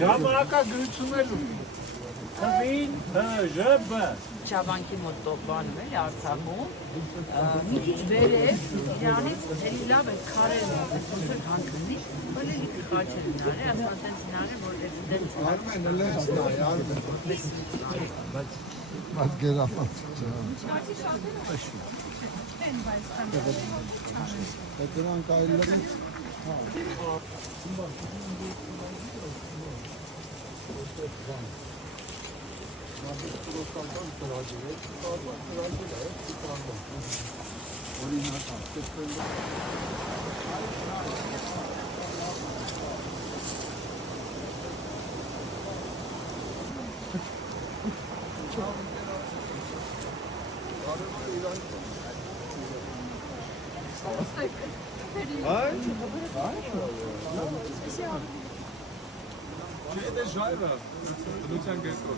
Ժամանակագրություններում թվին ՀԺԲ Չավանքի մոտ տոպանում էլի Արցախում մի քիչ վերև իրանից էլի լավ է քարեր ոնց հանքնի բալելի քաչեր նարի ասած են նարի որ դες Արմեն լես նայ Արմեն բայց գերապաց դրանք այլերին Şeyde jay var. Lütfen gel koy.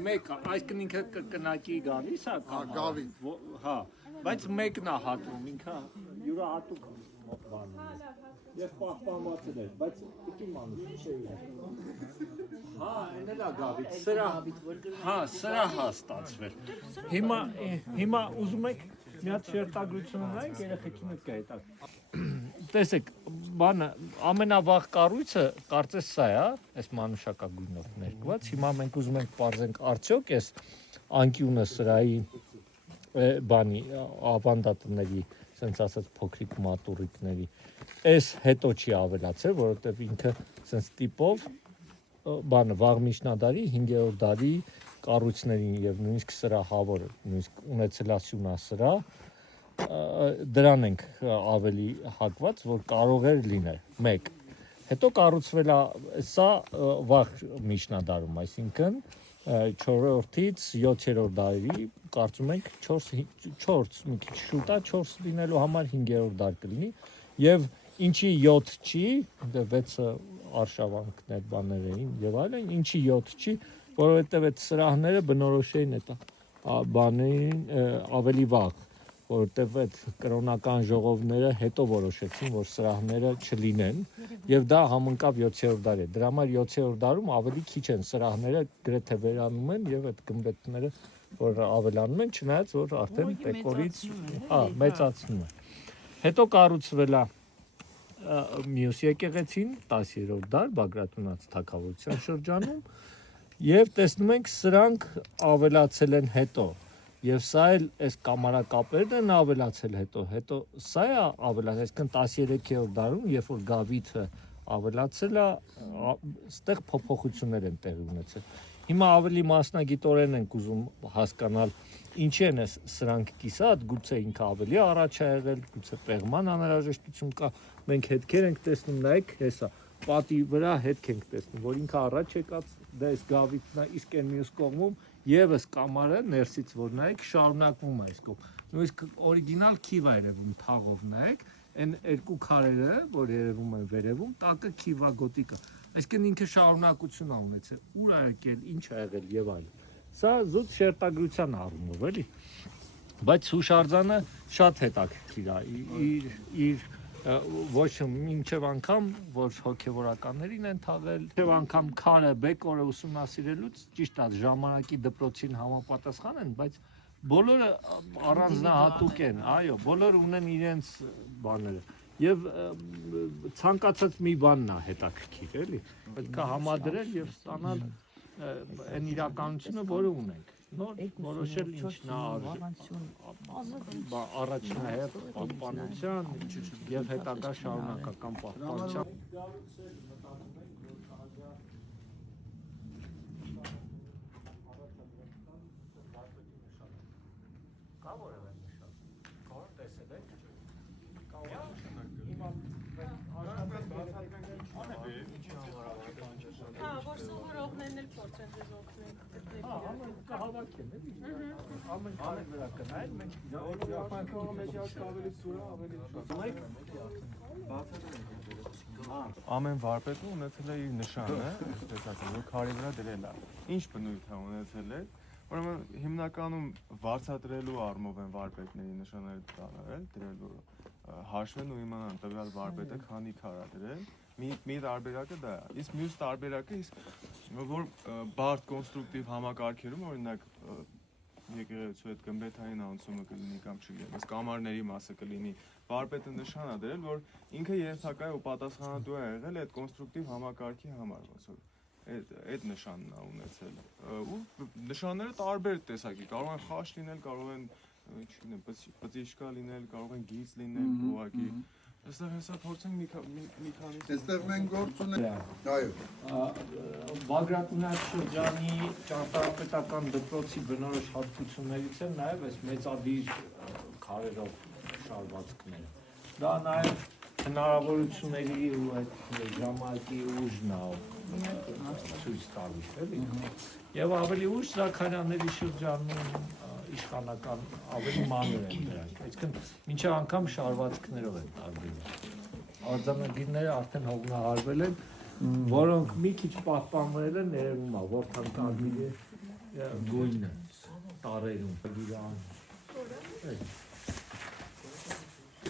Մեկ այսքան ինքը կնակի գալիս է կամ գավի հա բայց մեկն է հատում ինքը յուրահատուկ բան է ես պահպանված էր բայց պիտի մանուշ չէ հա այնելա գավիթ սրա հա սրա հաստատվել հիմա ուզում եք մի հատ շերտագրություն ունենք երեխեքին հետ կհետա տեսեք բանը ամենավաղ կառույցը կարծես սա է այս մանուշակագույնով ներկված հիմա մենք ուզում ենք պարզենք արդյոք այս անկյունը սրայի բանի ավանդատների sense ասած փոքրիկ մատուրիկների այս հետո չի ավելացել որովհետև ինքը sense տիպով բանը վաղ միջնադարի 5-րդ դարի կառույցներին եւ նույնիսկ սրա հավոր նույնիսկ ունեցելասյունա սրա դրան ենք ավելի հակված որ կարող էր լինել 1 հետո կառուցվել է սա վաղ միջնադարում այսինքն 4-ից 7-րդ դարի կարծում ենք 4 մի քիչ շուտ է 4 լինելու համար 5-րդ դար կլինի եւ ինչի 7 չի 6-ը արշավանքներ բաներ էին եւ այլն ինչի 7 չի որովհետեւ այդ սրահները բնորոշ էին այդ բանին ավելի վաղ որովհետև այդ կրոնական ժողովները հետո որոշեցին, որ սրահները չլինեն եւ դա համընկավ 7-րդ դարի։ Դրա համար 7-րդ դարում ավելի քիչ են սրահները գրեթե վերանում են եւ այդ գմբեթները որ ավելանում են, չնայած որ արդեն տեկորից մեծացնում է։ Հետո կառուցվել է մյուս եկեղեցին 10-րդ դար Բագրատունաց թագավորության շրջանում եւ տեսնում ենք սրանք ավելացել են հետո Եվ սա էլ այս կամարակապերն են ավելացել հետո սա է ավելացել, այսինքն 13-րդ դարում, երբ որ գավիթը ավելացել է, ստեղ փոփոխություններ են տեղի ունեցել։ Հիմա ավելի մասնագիտորեն ենք ուզում հասկանալ ինչի են սրանք կիսատ, գուցե ինքը ավելի առաջ է եղել, գուցե պեղման անհրաժեշտություն կա, մենք հետքեր ենք տեսնում, նայեք, հեսա պատի վրա հետք ենք տեսնում, որ ինքը առաջ եկած, դա այս գավիթն է, իսկ այն մյուս կողմում Եվս կամարը ներսից որ նայեք շարունակվում է այս կողմ։ Նույնիսկ օրիգինալ քիվա երևում թաղով նայեք, այն երկու քարերը, որ երևում են վերևում, տակը քիվա գոտիկը։ Այսինքն ինքը շարունակություն ա ունեցել, ուր ա եկել, ինչ ա եղել եւ այլն։ Սա զուտ շերտագրության առումով էլի։ Բայց հուշարձանը շատ հետաքրքիր է, իր ոչ մինչև անգամ որ հոգևորականներին են թաղել մինչև անգամ քարը բեկորը ուսումնասիրելուց ճիշտ է ժամանակի դպրոցին համապատասխան են բայց բոլորը առանձնահատուկ են այո բոլորը ունեն իրենց բաները եւ ցանկացած մի բանն է հետաքրքիր էլի պետք է համադրել եւ ստանալ այն իրականությունը որը ունենք որոշել ինչն է առաջնահերթ պահպանության եւ հետագա շարունակական պահպանության որ սովորողներն էլ փորձեն ձեզ օգնել կհավաքեն ամեն վրա կնայեն Ամեն վարպետը ունեցել է իր նշանը, այսպես ասեմ, որ քարի վրա դրել է։ Ինչ բնույթ է ունեցել է, ուրեմն հիմնականում վարձատրելու առումով են վարպետների նշանները տանել, դրել որ հաշվեն ու իմանան տվյալ վարպետը քանի քար է դրել։ Մի տարբերակը դա է։ Իսկ մյուս տարբերակը որ բարդ կոնստրուկտիվ համակարգերում օրինակ եկեղեցու հետ գմբեթային անցումը կլինի կամ չլինի, կամարների մասը կլինի, վարպետը նշան է դրել, որ ինքը երթակայ ու պատասխանատու է եղել այդ կոնստրուկտիվ համակարգի համար, ոնց որ այդ նշանն է ունեցել։ Ու նշանները տարբեր տեսակի, կարող են խաչ լինել, կարող են պտիշկա լինել, կարող են գիծ լինել, ուղղակի Այստեղ հեսա փորձենք մի քանի Այստեղ մենք գործ ունենք, այո։ Բագրատունյակ շրջանի ճարտարապետական դպրոցի բնորոշ հատկություններից են նաև այս մեծադիր քարերով շարվածքները։ Դա նաև հնարավորությունների ու այդ ժամանակի ուժն է ցույց տալիս, էլի։ Եվ ավելի ուշ Զաքարյանների շրջանում իշխանական ավելի մանր են դրանք, այսինքն մինչև անգամ շարվածքներով են տարբերվում։ Արձանագիրները արդեն հողնահարվել են, որոնք մի քիչ պահպանվել են, ներվում է, որքան կարմիր է գույնը տարերում, իրան։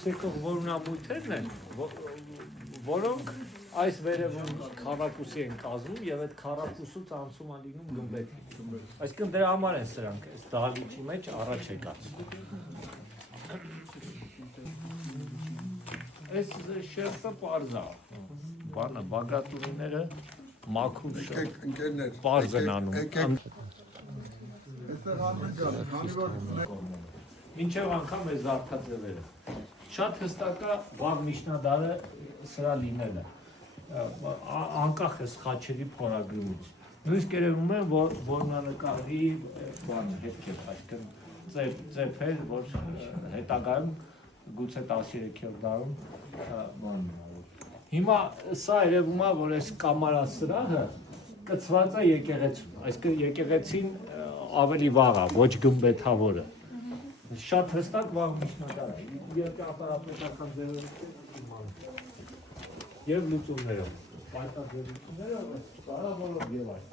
Սեկող որոնաբույթերն են, որոնք այս վերևում քառակուսի են կազմում եւ այդ քառակուսուց անցում է լինում գմբեթի։ Այսինքն դրա համար են սրանք այս դահլիճի մեջ առաջ եկած։ Այս շերտը պարզ է, բանը բագրատունիները մաքուր շերտ, Ընկերներ, պարզ են անում։ այստեղ անմիջան, քանի որ Մինչև անգամ այս զարդաձևերը։ Շատ հստակ է վաղ միջնադարը սրա լինելը։ Անկախ է խաչերի փորագրումից։ Նույնիսկ երևում է, որ որմնանկարի բանը հետքեր, այսինքն ծեփեր, որ հետագայում գուցե 13-րդ դարում բան։ Հիմա սա երևում է, որ այս կամարասրահը կցված է եկեղեցուն, այսինքն եկեղեցին ավելի վաղ է, ոչ գմբեթավորը։ Շատ հստակ վաղ միջնադար է։ Երկրապետական ձևերով եւ լուծումներով, պայթակերություններով, կարավորով եւ այլ։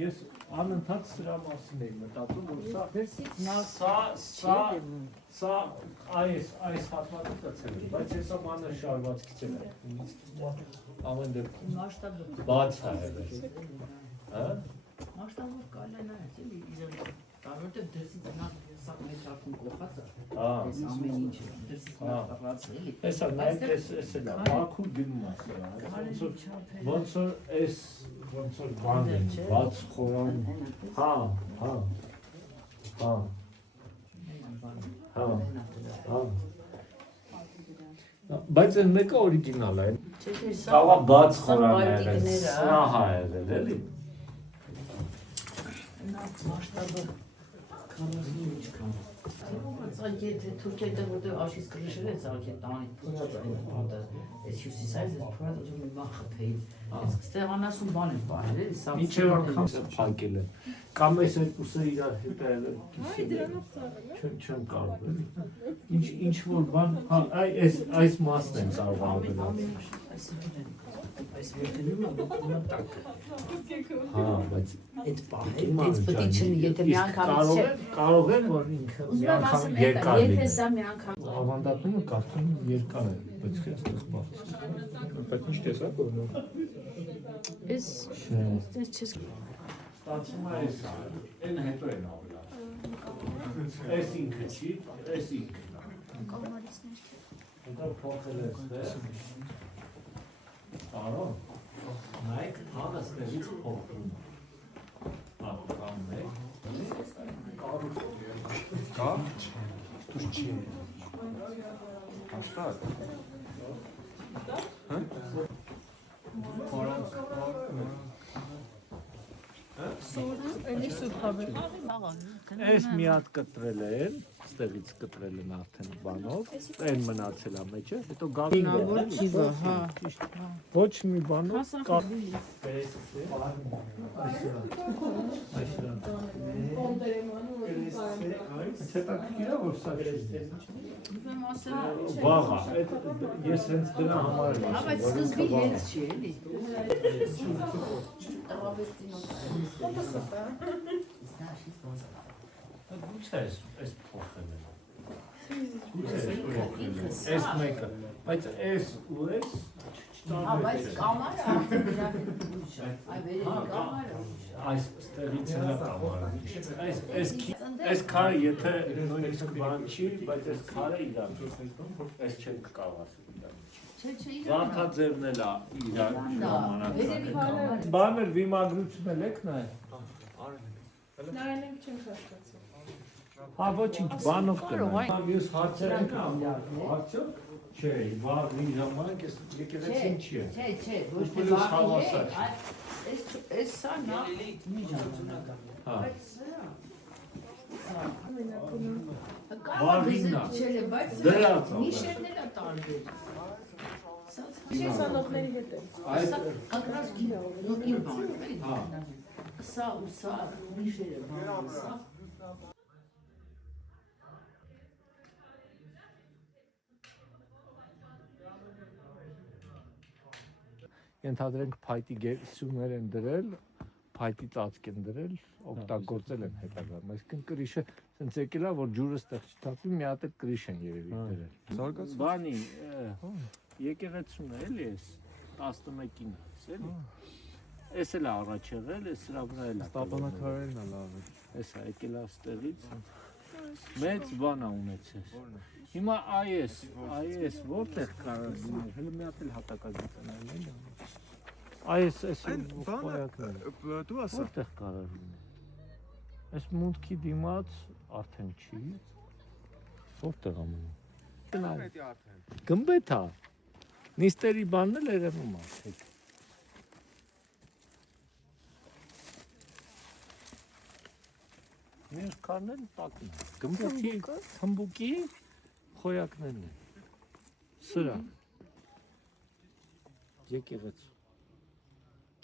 Ես անընդհատ սրա մասին եմ մտածում, որ սա այս հատվածը կցել է, բայց հեսա մանր շարվածքից է, ամեն դեպքում բաց է եղել։ Մասշտաբով կարելի է նայել, էլի իզոլյա։ Որովհետև դրսից նա սա մեր արդեն կողած է։ Այս ամեն ինչը դրսից կողած է, էլի։ Հեսա նայեք, էս է դա, մաքուր գնում է սրա։ Ոնց որ էս ոնց որ բան են, բաց խորան։ Բայց այն մեկը օրիգինալ է։ Սա բաց խորան է եղել, սրա հա եղել, էլի։ Մասշտաբը քանոսի ինչքան։ Եթե Թուրքիայից որտեղ աշից կրիշել է ցավոք տանի փոքր այնտեղ այս հյուսիսայից այս փորած ու մի բան խփեի։ Այս ստեղանասուն բան է բանել էլի սա։ Մինչև անգամ փակել են։ Կամ այս երկուսը իրար հետ է Այ դրանով ծառը։ չեմ կարող էլի։ Ինչ որ բան, հա, այս մասն են կարող անել։ Այս վերջինը տակ։ Հա, բայց Այդ պահել, այդ պետք չի, եթե մի անգամից կարող են որ ինքը մի անգամ երկար լինի։ Եթե սա մի անգամ Ավանդատումը կարծում եմ երկար է, բայց այստեղ բարձր։ Բայց ինչ տեսակ որ Էս չես Ստացվում է այս, այն հետո են ավելացել։ Այս ինքը չի, այս ինքն է։ կամարից ներքև։ Հետո փոխել է ստեղ։ Տարո։ Նայեք, հանը ստեղից փոխվում է։ Կա։ Դուք չի։ Հաստատ։ Հա։ Էլի սուտ հավը։ Այս մի հատ կտրել են, ստեղից կտրել են արդեն բանով, այն մնացել է մեջը, հետո գավին Քիվը, հա։ ոչ մի բանով կա։ Հետաքրքիր է որ սա վաղ է, ես հենց դրա համար եմ ասում, Բայց սկզբի հենց չի էլի։ Գուցե այս փոխել է։ Այս մեկը, բայց այս ու այս Բայց կամարը արդեն դրա հետ ուրիշ է։ Այ վերելի կամարը ուրիշ է։ այս ստեղից է կամարը։ Այս քարը եթե նույնիսկ բան չի, բայց այս քարը իրան։ Այս չեն կարող ասել իրան։ Չէ, Վարդաձևն էլ է իրան Վերելի ժամանակը։ Բաներ վիմագրություն էլ եք նայ։ Նայենք չենք հասկացել։ Հա ոչինչ, բանով կնա։ Մյուս հարցերը կամ արդյոք չէ, վաղ ժամանակ ես եկեղեցին չի է։ Չէ, ոչ թե վաղ է, այս սա նա մի ժամանակ։ Բայց սա։ Վաղինն է։ Բայց Դրած է։ նիշերն էլ տարբեր։ Չէ, սանոթների հետ է։ Այս Ակրած իմ բանը, էլի։ Սա ու սա նիշերը բանը, սա։ ենթադրենք փայտի գերսյուներ են դրել, փայտի ծածկ են դրել, օգտագործել են հետագայում։ Այսինքն կրիշը սենց եկել է, որ ջուրը ստեղ չթափվի, մի հատ էլ կրիշ են երևի դրել։ Զարգացում։ Բանի, եկեղեցուն է, էլի էս 11-ին է, էլի։ Էս էլ է առաջ եղել, էս սրա վրա էլ է։ Ստապանակարերն է լավ է։ Էս է եկել է ստեղից։ Մեծ բան է ունեցել։ Հիմա այս որտեղ կարող լինել, հələ մի հատ էլ հատակագիտանալ են։ Այս Այն բանը դու ասա։ որտեղ կարող լինել։ Այս մուտքի դիմաց արդեն չի։ Որտեղ է մնում։ Պետք է արդեն։ Գմբեթ է։ Նիստերի բանն էլ երևում է։ Մյուս կանեն տակն է։ Գմբեթի թմբուկի խոյակներն են։ Սրա։ Եկեղեցու։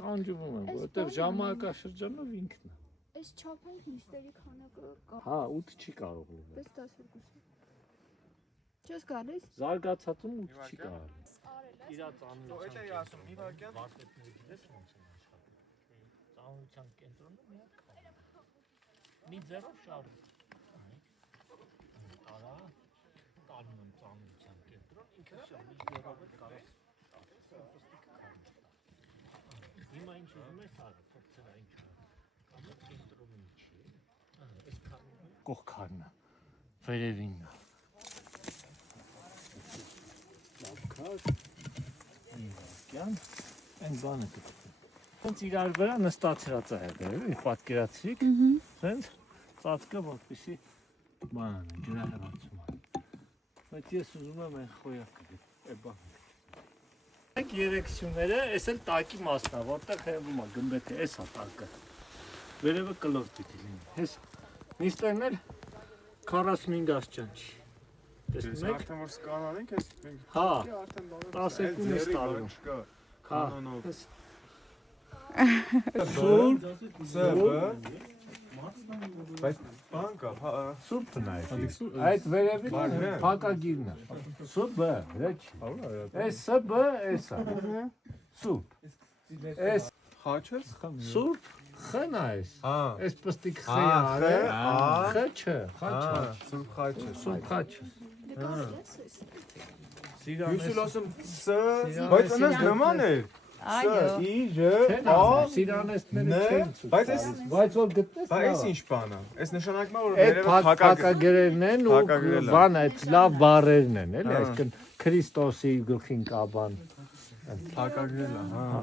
Տանջվում եմ, որովհետև ժամանակաշրջանով ինքն է։ Այս չափանք նիստերի քանակը կա։ Հա, 8 չի կարող լինել։ Պես 12-ը։ Չես գալիս։ Զարգացածում 8 չի կարող։ Իրաց Այդ էի ասում, մի վարքյան։ վարպետների դես ոնց են աշխատում։ Ծանոթության կենտրոնը մի հատ քայլ։ Մի ձեռով շարժ։ Արա, տանում եմ ծանոթության կենտրոն, ինքը շա մի ձեռով էլ կարող։ Հիմա ինչ ուզում ես արը, փորձել այն ինչ։ Կամ կենտրոնում չի։ Այս քանը կողքանն է։ Վերևինն է։ Լավ քաշ։ Ինքյան այն բանը կտկում։ Հենց իրար վրա նստացրած է եղել, էլի պատկերացրիք։ Հենց ծածկը որպեսի բանան է, ջրահեղացում է։ Բայց ես ուզում եմ այն խոյակը, է բանը։ Այդ երեքսյուները, այս էլ տակի մասն է, որտեղ հեղվում է գմբեթը, այս է տակը։ Վերևը կլոր պիտի լինի։ Հես նիստերն էլ 45 աստիճան չի։ Ես արդեն որ սկանանենք, ես մենք Հա, արդեն 12 նիստ արվում։ չկա։ Հա, Կանոնով։ Սուրբ, Սուրբ, բայց բան կա, սուրբն է այդ։ Այդ վերևին փակագիրն է։ Սուրբը, հեչ։ Այս սբը, էսա։ Սուրբ։ Այս խաչը, սուրբ խն է այս։ հա, Այս պստիկ խեյարը, խաչը, խաչը, սուրբ խաչը։ սուրբ խաչը։ Դե կարելի է։ Ես Սիրանես, ասում ս, բայց այնպես նման է։ Այո։ Իժը, չեն ա, ասում, սիրանեսները չեն ցույց բայց այս տալիս, բայց որ գտնես Բայց այս լավ է։ ինչ բան է։ Այս նշանակում է որ Այդ վերևը փակագերերն են ու փակագերել է։ բան այդ լավ բառերն են, էլի, Հա։ այսինքն Քրիստոսի գլխին կա բան։ փակագրել է, հա։